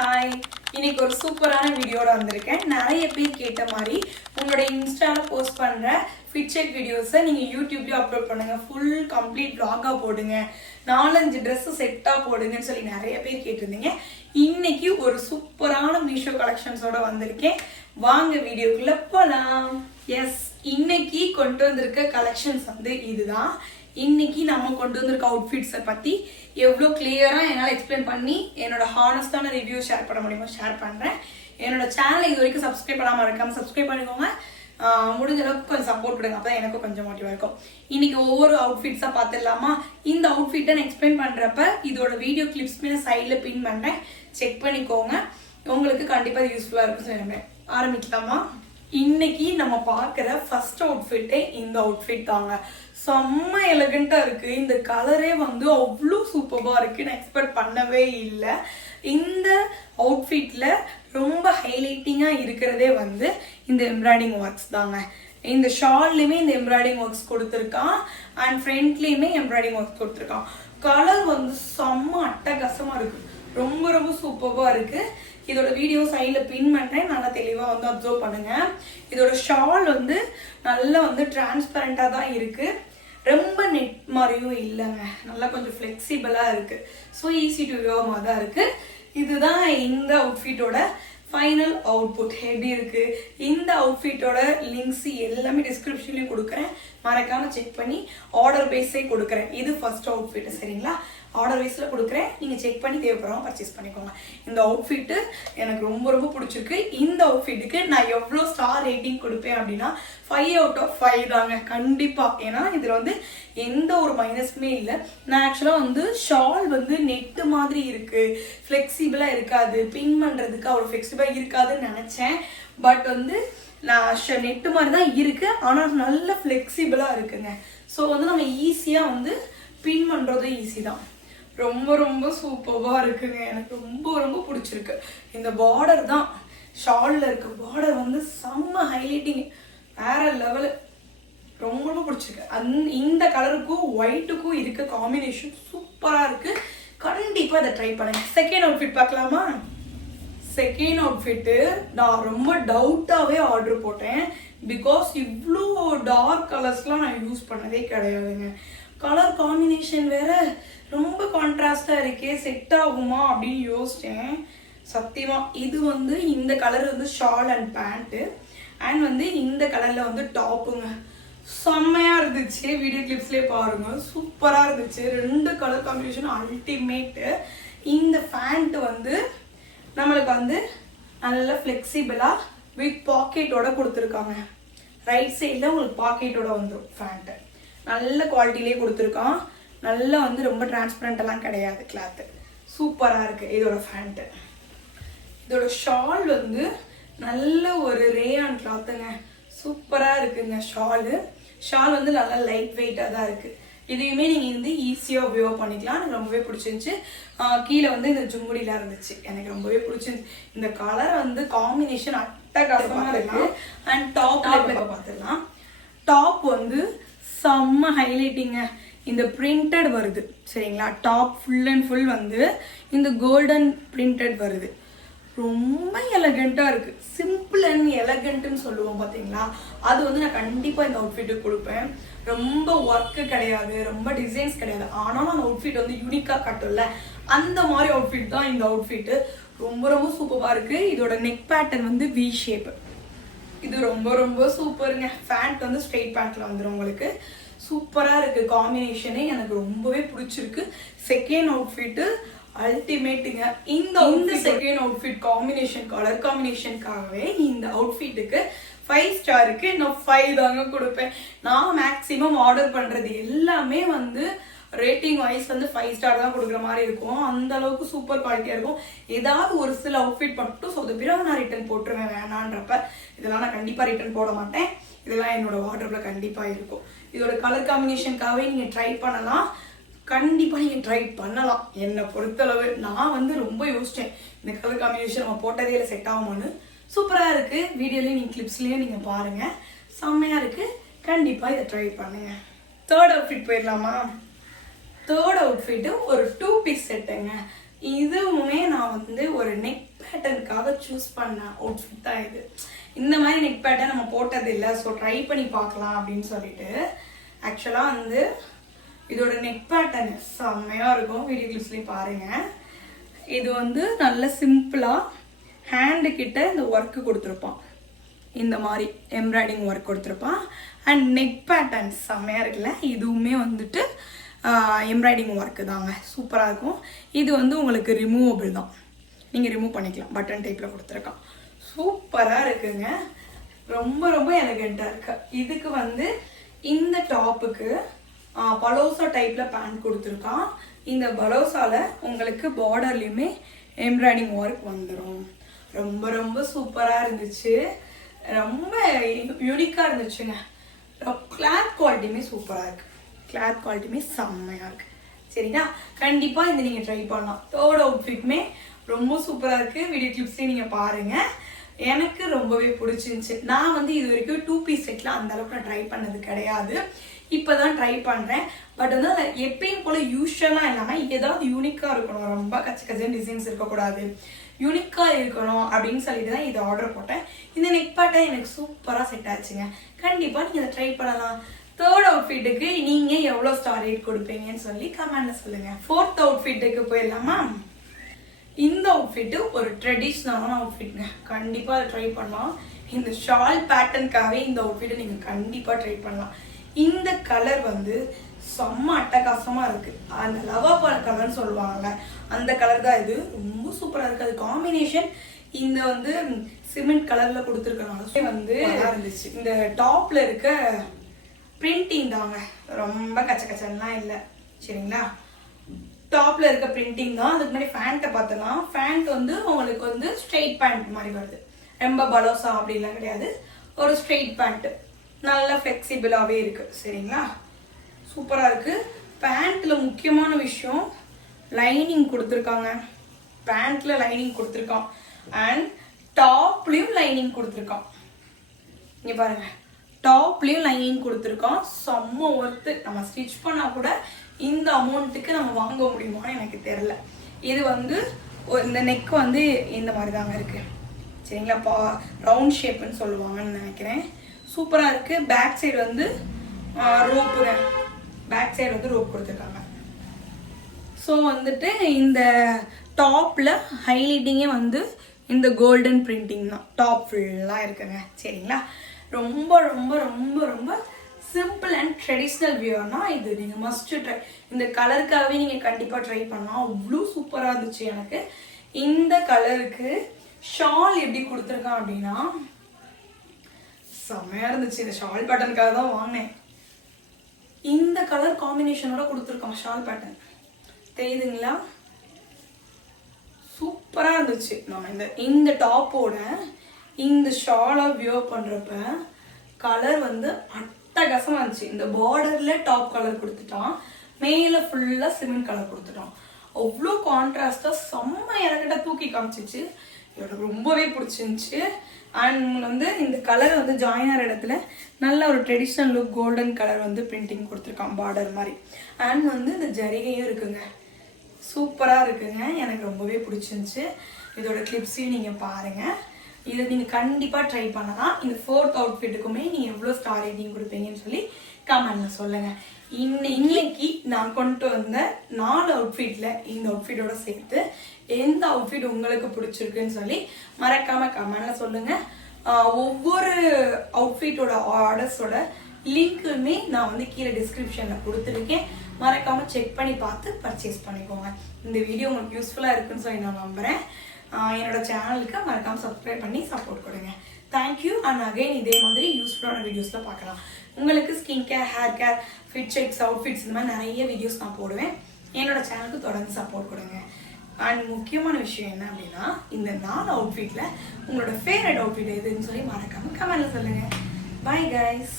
Hi, இன்னைக்கு ஒரு சூப்பரான வீடியோட வந்திருக்கேன். நிறைய பேர் கேட்ட மாதிரி உங்களோட இன்ஸ்டால போஸ்ட் பண்ற ஃபிட் செக் வீடியோஸை நீங்க யூடியூப்லயும் அப்லோட் பண்ணுங்க, ஃபுல் கம்ப்ளீட் vlog-ஆ போடுங்க, 4-5 ட்ரெஸ் செட்டா போடுங்கன்னு சொல்லி நிறைய பேர் கேட்டிருந்தீங்க. இன்னைக்கு ஒரு சூப்பரான மீஷோ கலெக்ஷன்ஸோட வந்திருக்கேன். வாங்க வீடியோக்குள்ள போலாம். எஸ், இன்னைக்கு கொண்டு வந்திருக்க கலெக்ஷன்ஸ் வந்து இதுதான். இன்னைக்கு நம்ம கொண்டு வந்திருக்க அவுட்ஃபிட்ஸை பத்தி எவ்வளோ கிளியரா என்னால் எக்ஸ்பிளைன் பண்ணி என்னோட ஹானஸ்டான ரிவ்யூ ஷேர் பண்ண முடியுமோ ஷேர் பண்றேன். என்னோட சேனலை இது வரைக்கும் சப்ஸ்கிரைப் பண்ணாம இருக்காம சப்ஸ்கிரைப் பண்ணிக்கோங்க. முடிஞ்ச அளவுக்கு கொஞ்சம் சப்போர்ட் கொடுங்க, அப்பதான் எனக்கும் கொஞ்சம் மோட்டிவா இருக்கும். இன்னைக்கு ஒவ்வொரு அவுட்ஃபிட்ஸா பார்த்துடலாமா? இந்த அவுட்ஃபிட்டை நான் எக்ஸ்பிளைன் பண்றப்ப இதோட வீடியோ கிளிப்ஸ்மே நான் சைட்ல பின் பண்றேன், செக் பண்ணிக்கோங்க. உங்களுக்கு கண்டிப்பா யூஸ்ஃபுல்லா இருக்கும்னு சொல்லுவேன். ஆரம்பிக்கலாமா? இன்னைக்கு நம்ம பார்க்குற ஃபர்ஸ்ட் அவுட்ஃபிட்டே இந்த அவுட்ஃபிட் தாங்க. செம்ம எலகண்டா இருக்கு. இந்த கலரே வந்து அவ்வளோ சூப்பரா இருக்கு. நான் எக்ஸ்பெக்ட் பண்ணவே இல்லை. இந்த அவுட்ஃபிட்ல ரொம்ப ஹைலைட்டிங்கா இருக்கிறதே வந்து இந்த எம்ப்ராய்டிங் ஒர்க்ஸ் தாங்க. இந்த ஷால்லையுமே இந்த எம்ப்ராய்டிங் ஒர்க்ஸ் கொடுத்துருக்கான் அண்ட் ஃப்ரண்ட்லேயுமே எம்ப்ராய்டிங் ஒர்க்ஸ் கொடுத்துருக்கான். கலர் வந்து செம்ம அட்டகாசமா இருக்கு, ரொம்ப ரொம்ப சூப்பரா இருக்கு. இதோட வீடியோ சைட்ல பின் பண்றேன், நல்லா தெளிவா வந்து அப்சர்வ் பண்ணுங்க. இதோட ஷால் வந்து நல்லா வந்து டிரான்ஸ்பரண்டா தான் இருக்கு, ரொம்ப நெட் மாதிரியும் இல்லைங்க, நல்லா கொஞ்சம் ஃபிளெக்சிபிளா இருக்கு. ஸோ ஈஸி டு வியர் மாதிரி தான் இருக்கு. இதுதான் இந்த அவுட்ஃபிட்டோட ஃபைனல் அவுட்புட். எப்படி இருக்கு? இந்த அவுட்ஃபிட்டோட லிங்க்ஸ் எல்லாமே டிஸ்கிரிப்ஷன்லயும் கொடுக்குறேன், மறக்காம செக் பண்ணி ஆர்டர் பேஸே கொடுக்குறேன். இது ஃபர்ஸ்ட் அவுட்ஃபிட், சரிங்களா? ஆர்டர் வைஸ்ல கொடுக்குறேன், நீங்க செக் பண்ணி தேவைப்படுறோம் பர்ச்சேஸ் பண்ணிக்கோங்க. இந்த அவுட்ஃபிட் எனக்கு ரொம்ப ரொம்ப பிடிச்சிருக்கு. இந்த அவுட்ஃபிட்டுக்கு நான் எவ்வளோ ஸ்டார் ரேட்டிங் கொடுப்பேன் அப்படின்னா 5 out of 5 தாங்க கண்டிப்பா. ஏன்னா இதுல வந்து எந்த ஒரு மைனஸுமே இல்லை. நான் ஆக்சுவலா வந்து ஷால் வந்து நெட்டு மாதிரி இருக்கு, ஃபிளெக்சிபிளா இருக்காது, பின் பண்றதுக்கு அவ்வளோ ஃபிளெக்சிபிளா இருக்காதுன்னு நினைச்சேன். பட் வந்து நான் நெட்டு மாதிரி தான் இருக்கு, ஆனால் நல்ல ஃபிளெக்சிபிளா இருக்குங்க. ஸோ வந்து நம்ம ஈஸியா வந்து பின் பண்றதும் ஈஸி தான். ரொம்ப ரொம்ப சூப்பரா இருக்குங்க, எனக்கு ரொம்ப ரொம்ப பிடிச்சிருக்கு. இந்த பார்டர் தான், ஷால்ல இருக்க பார்டர் வந்து செம்ம ஹைலைட்டிங், வேற லெவலு, ரொம்ப ரொம்ப பிடிச்சிருக்கு. இந்த கலருக்கும் ஒயிட்டுக்கும் இருக்க காம்பினேஷன் சூப்பரா இருக்கு. கண்டிப்பா இதை ட்ரை பண்ணுங்க. செகண்ட் அவுட்ஃபிட் பார்க்கலாமா? செகண்ட் அவுட்ஃபிட்டு நான் ரொம்ப டவுட்டாவே ஆர்டர் போட்டேன். பிகாஸ் இவ்வளோ டார்க் கலர்ஸ்லாம் நான் யூஸ் பண்ணதே கிடையாதுங்க. கலர் காம்பினேஷன் வேற ரொம்ப கான்ட்ராஸ்டா இருக்கே, செட் ஆகுமா அப்படின்னு யோசிச்சேன். சத்தியமா இது வந்து இந்த கலர் வந்து ஷால் அண்ட் பேண்ட்டு அண்ட் வந்து இந்த கலர்ல வந்து டாப்புங்க. செம்மையா இருந்துச்சு, வீடியோ கிளிப்ஸ்லேயே பாருங்க, சூப்பரா இருந்துச்சு. ரெண்டு கலர் காம்பினேஷன் அல்டிமேட்டு. இந்த பேண்ட் வந்து நம்மளுக்கு வந்து நல்ல ஃப்ளெக்சிபிளா வித் பாக்கெட்டோட கொடுத்துருக்காங்க. ரைட் சைடில் உங்களுக்கு பாக்கெட்டோட வந்துடும். பேண்ட்டு நல்ல குவாலிட்டிலே கொடுத்துருக்கான், நல்லா வந்து ரொம்ப டிரான்ஸ்பரண்டெல்லாம் கிடையாது, கிளாத்து சூப்பராக இருக்கு. இதோட பேண்ட்டு, இதோட ஷால் வந்து நல்ல ஒரு ரேயான் கிளாத்துங்க, சூப்பராக இருக்குங்க. ஷால் வந்து நல்லா லைட் வெயிட்டாக தான் இருக்கு. இதையுமே நீங்கள் வந்து ஈஸியாக வியர் பண்ணிக்கலாம். எனக்கு ரொம்பவே பிடிச்சிருந்துச்சு. கீழே வந்து இந்த ஜும்முடிலாம் இருந்துச்சு, எனக்கு ரொம்பவே பிடிச்சிருந்துச்சு. இந்த கலர் வந்து காம்பினேஷன் அட்டகாசமாக இருக்கு. அண்ட் டாப் பார்த்துடலாம். டாப் வந்து செம்ம ஹைலைட்டிங்க. இந்த பிரிண்டட் வருது, சரிங்களா? டாப் ஃபுல் அண்ட் ஃபுல் வந்து இந்த கோல்டன் பிரிண்டட் வருது. ரொம்ப எலகண்டா இருக்கு. சிம்பிள் அண்ட் எலகண்ட்னு சொல்லுவோம் பார்த்தீங்களா, அது வந்து நான் கண்டிப்பா இந்த அவுட்ஃபிட்டுக்கு கொடுப்பேன். ரொம்ப ஒர்க்கு கிடையாது, ரொம்ப டிசைன்ஸ் கிடையாது, ஆனாலும் அந்த அவுட்ஃபிட் வந்து யூனிக்கா கட்டும்ல, அந்த மாதிரி அவுட்ஃபிட் தான் இந்த அவுட்ஃபிட். ரொம்ப ரொம்ப சூப்பரா இருக்கு. இதோட நெக் பேட்டர்ன் வந்து வி ஷேப், இது ரொம்ப ரொம்ப சூப்பருங்க. பேண்ட் வந்து ஸ்ட்ரெயிட் பேண்ட்ல வந்துடும் உங்களுக்கு. சூப்பரா இருக்கு காம்பினேஷனே, எனக்கு ரொம்பவே பிடிச்சிருக்கு. செகண்ட் அவுட்ஃபிட் அல்டிமேட்டுங்க. இந்த செகண்ட் அவுட்ஃபிட் காம்பினேஷன், கலர் காம்பினேஷனுக்காகவே இந்த அவுட்ஃபிட்டுக்கு 5 ஸ்டாருக்கு நான் 5 தாங்க கொடுப்பேன். நான் மேக்ஸிமம் ஆர்டர் பண்றது எல்லாமே வந்து ரேட்டிங் வைஸ் வந்து 5 ஸ்டார் தான் கொடுக்குற மாதிரி இருக்கும். அந்த அளவுக்கு சூப்பர் குவாலிட்டியா இருக்கும். ஏதாவது ஒரு சில அவுட்ஃபிட் மட்டும் சொதப்பிடும், நான் ரிட்டர்ன் போட்டுருவேன் வேணான்றப்ப. இதெல்லாம் நான் கண்டிப்பா ரிட்டர்ன் போட மாட்டேன், இதெல்லாம் என்னோட வார்ட்ரோப்ல கண்டிப்பா இருக்கும். இதோட கலர் காம்பினேஷனுக்காகவே நீங்க ட்ரை பண்ணலாம், கண்டிப்பா நீங்க ட்ரை பண்ணலாம். என்னை பொறுத்தளவு நான் வந்து ரொம்ப யோசிச்சேன், இந்த கலர் காம்பினேஷன் நம்ம போட்டதே இல்லை, செட் ஆகுமான்னு. சூப்பரா இருக்கு. வீடியோலயும் நீங்க கிளிப்ஸ்லயும் நீங்க பாருங்க, செம்மையா இருக்கு. கண்டிப்பா இதை ட்ரை பண்ணுங்க. தேர்ட் அவுட்ஃபிட் போயிடலாமா? தேர்ட் அவுட்ஃபிட்டு ஒரு 2 பீஸ் செட்டுங்க. இதுவுமே நான் வந்து ஒரு நெக் பேட்டர்னுக்காக சூஸ் பண்ண அவுட்ஃபிட் தான் இது. இந்த மாதிரி நெக் பேட்டர்ன் நம்ம போட்டது இல்லை, ஸோ ட்ரை பண்ணி பார்க்கலாம் அப்படின்னு சொல்லிட்டு. ஆக்சுவலாக வந்து இதோட நெக் பேட்டர்ன் செம்மையாக இருக்கும், வீடியோ கிளிப்ஸ்லேயும் பாருங்கள். இது வந்து நல்ல சிம்பிளாக ஹேண்டு கிட்ட இந்த ஒர்க்கு கொடுத்துருப்பான், இந்த மாதிரி எம்ப்ராய்டிங் ஒர்க் கொடுத்துருப்பான். அண்ட் நெக் பேட்டர்ன் செம்மையாக இருக்குல்ல, இதுவுமே வந்துட்டு எம்ப்ராய்டிங் ஒர்க்கு தாங்க, சூப்பராக இருக்கும். இது வந்து உங்களுக்கு ரிமூவபிள் தான், நீங்கள் ரிமூவ் பண்ணிக்கலாம், பட்டன் டைப்பில் கொடுத்துருக்கான். சூப்பராக இருக்குங்க, ரொம்ப ரொம்ப எலகெண்ட்டாக இருக்கு. இதுக்கு வந்து இந்த டாப்புக்கு பலோசா டைப்பில் பேண்ட் கொடுத்துருக்கான். இந்த பலோசாவில் உங்களுக்கு பார்டர்லேயுமே எம்ப்ராய்டிங் ஒர்க் வந்துடும். ரொம்ப ரொம்ப சூப்பராக இருந்துச்சு, ரொம்ப யூனிக்காக இருந்துச்சுங்க. கிளாத் குவாலிட்டியுமே சூப்பராக இருக்குது, கிளாத் குவாலிட்டியுமே செம்மையாக இருக்குது. சரிங்களா, கண்டிப்பாக இந்த நீங்கள் ட்ரை பண்ணலாம். தேர்ட் அவுட்ஃபிட்டுமே ரொம்ப சூப்பராக இருக்குது, வீடியோ கிளிப்ஸ்லேயும் நீங்கள் பாருங்கள். எனக்கு ரொம்பவே பிடிச்சிருந்துச்சு. நான் வந்து இது வரைக்கும் 2 பீஸ் செட்லாம் அந்தளவுக்கு நான் ட்ரை பண்ணது கிடையாது, இப்போ தான் ட்ரை பண்ணுறேன். பட் வந்து எப்பயும் போல் யூஸ்வலாக இல்லாமல் ஏதாவது யூனிக்காக இருக்கணும், ரொம்ப கச்ச டிசைன்ஸ் இருக்கக்கூடாது, யூனிக்காக இருக்கணும் அப்படின்னு சொல்லிட்டு தான் இதை ஆர்டர் போட்டேன். இந்த நெக் பேட்டர்ன் எனக்கு சூப்பராக செட் ஆச்சுங்க. கண்டிப்பாக நீங்கள் இதை ட்ரை பண்ணலாம். தேர்ட் அவுட்ஃபிட்டுக்கு நீங்கள் எவ்வளோ ஸ்டார் ரேட் கொடுப்பீங்கன்னு சொல்லி கமெண்ட்டில் சொல்லுங்கள். ஃபோர்த் அவுட்ஃபிட்டுக்கு போயிடலாமா? இந்த அவுட்ஃபிட்டு ஒரு ட்ரெடிஷ்னலான அவுட்ஃபிட்ங்க, கண்டிப்பாக அதை ட்ரை பண்ணலாம். இந்த ஷால் பேட்டர்னுக்காகவே இந்த அவுட்ஃபிட்டை நீங்கள் கண்டிப்பாக ட்ரை பண்ணலாம். இந்த கலர் வந்து செம்ம அட்டகாசமாக இருக்குது, அந்த லவாபால் கலர்னு சொல்லுவாங்கல்ல, அந்த கலர் தான் இது. ரொம்ப சூப்பராக இருக்குது. அது காம்பினேஷன் இந்த வந்து சிமெண்ட் கலரில் கொடுத்துருக்கனால வந்து இருந்துச்சு. இந்த டாப்பில் இருக்க பிரிண்டிங் தாங்க, ரொம்ப கச்சலாம் இல்லை. சரிங்களா, டாப்பில் இருக்க பிரிண்டிங் தான். அதுக்கு முன்னாடி ஃபேண்ட்டை பார்த்தலாம். ஃபேண்ட் வந்து உங்களுக்கு வந்து ஸ்ட்ரெயிட் பேண்ட் மாதிரி வருது, ரொம்ப பலோசா அப்படிலாம் கிடையாது, ஒரு ஸ்ட்ரெயிட் பேண்ட்டு, நல்லா ஃப்ளெக்சிபிளாகவே இருக்குது. சரிங்களா, சூப்பராக இருக்குது. பேண்ட்டில் முக்கியமான விஷயம் லைனிங் கொடுத்துருக்காங்க, பேண்ட்டில் லைனிங் கொடுத்துருக்கான். அண்ட் டாப்லேயும் லைனிங் கொடுத்துருக்கான். இங்கே பாருங்கள், டாப்லேயும் லைனிங் கொடுத்துருக்கான். செம்ம ஒர்த்து. நம்ம ஸ்டிச் பண்ணால் கூட இந்த அமௌண்ட்டுக்கு நம்ம வாங்க முடியுமான்னு எனக்கு தெரில. இது வந்து இந்த நெக் வந்து இந்த மாதிரி தாங்க இருக்குது. சரிங்களா, ரவுண்ட் ஷேப்புன்னு சொல்லுவாங்கன்னு நினைக்கிறேன். சூப்பராக இருக்குது. பேக் சைடு வந்து ரோப்புங்க, பேக் சைடு வந்து ரோப் கொடுத்துருக்காங்க. ஸோ வந்துட்டு இந்த டாப்பில் ஹைலைட்டிங்கே வந்து இந்த கோல்டன் பிரிண்டிங் தான், டாப் ஃபுல்லாக இருக்குங்க. சரிங்களா, ரொம்ப ரொம்ப ரொம்ப ரொம்ப சிம்பிள் அண்ட் ட்ரெடிஷ்னல் வியர்னா இது நீங்கள் மஸ்ட் ட்ரை. இந்த கலருக்காகவே நீங்கள் கண்டிப்பாக ட்ரை பண்ணலாம், அவ்வளோ சூப்பராக இருந்துச்சு. எனக்கு இந்த கலருக்கு ஷால் எப்படி கொடுத்துருக்கான் அப்படின்னா செம்மையாக இருந்துச்சு. இந்த ஷால் பேட்டர்னுக்காக தான் வாங்கினேன். இந்த கலர் காம்பினேஷனோட கொடுத்துருக்கான் ஷால் பேட்டர்ன், தெரியுதுங்களா? சூப்பராக இருந்துச்சு. நம்ம இந்த டாப்போட இந்த ஷாலாக வியர் பண்ணுறப்ப கலர் வந்து அட்டகாசமாக இருந்துச்சு. இந்த பார்டரில் டாப் கலர் கொடுத்துட்டான், மேலே ஃபுல்லாக சிமெண்ட் கலர் கொடுத்துட்டான். அவ்வளோ கான்ட்ராஸ்டாக செம்ம இறக்கிட்ட தூக்கி காமிச்சிச்சு. எனக்கு ரொம்பவே பிடிச்சிருந்துச்சு. அண்ட் வந்து இந்த கலர் வந்து ஜாயின் ஆகிற இடத்துல நல்ல ஒரு ட்ரெடிஷ்னல் லுக் கோல்டன் கலர் வந்து பிரிண்டிங் கொடுத்துருக்கான், பார்டர் மாதிரி. அண்ட் வந்து இந்த ஜரிகையும் இருக்குங்க, சூப்பராக இருக்குங்க. எனக்கு ரொம்பவே பிடிச்சிருந்துச்சு. இதோட கிளிப்ஸையும் நீங்கள் பாருங்கள், இதை நீங்கள் கண்டிப்பாக ட்ரை பண்ணலாம். இந்த ஃபோர்த் அவுட்ஃபிட்டுக்குமே நீங்கள் எவ்வளோ ஸ்டார் ரேட்டிங் கொடுப்பீங்கன்னு சொல்லி கமெண்ட்டில் சொல்லுங்கள். இன்னைக்கு நான் கொண்டு வந்த 4 அவுட்ஃபிட்டில் இந்த அவுட்ஃபிட்டோட சேர்த்து எந்த அவுட்ஃபிட் உங்களுக்கு பிடிச்சிருக்குன்னு சொல்லி மறக்காமல் கமெண்டில் சொல்லுங்கள். ஒவ்வொரு அவுட்ஃபிட்டோட ஆர்டர்ஸோட லிங்க்குமே நான் வந்து கீழே டிஸ்கிரிப்ஷனில் கொடுத்துருக்கேன், மறக்காமல் செக் பண்ணி பார்த்து பர்ச்சேஸ் பண்ணிக்கோங்க. இந்த வீடியோ உங்களுக்கு யூஸ்ஃபுல்லாக இருக்குன்னு சொல்லி நான் நம்புகிறேன். என்னோட சேனலுக்கு மறக்காமல் சப்ஸ்கிரைப் பண்ணி சப்போர்ட் கொடுங்க. தேங்க்யூ. அண்ட் அகைன் இதே மாதிரி யூஸ்ஃபுல்லான வீடியோஸில் பார்க்கலாம். உங்களுக்கு skin care, hair care, fit sex, outfits இந்த மாதிரி நிறைய வீடியோஸ் நான் போடுவேன். என்னோட சேனலுக்கு தொடர்ந்து சப்போர்ட் கொடுங்க. அண்ட் முக்கியமான விஷயம் என்ன அப்படின்னா, இந்த 4 அவுட்ஃபிட்டில் உங்களோட ஃபேவரட் அவுட்ஃபிட் எதுன்னு சொல்லி மறக்காமல் கமெண்ட்டில் சொல்லுங்கள். Bye guys.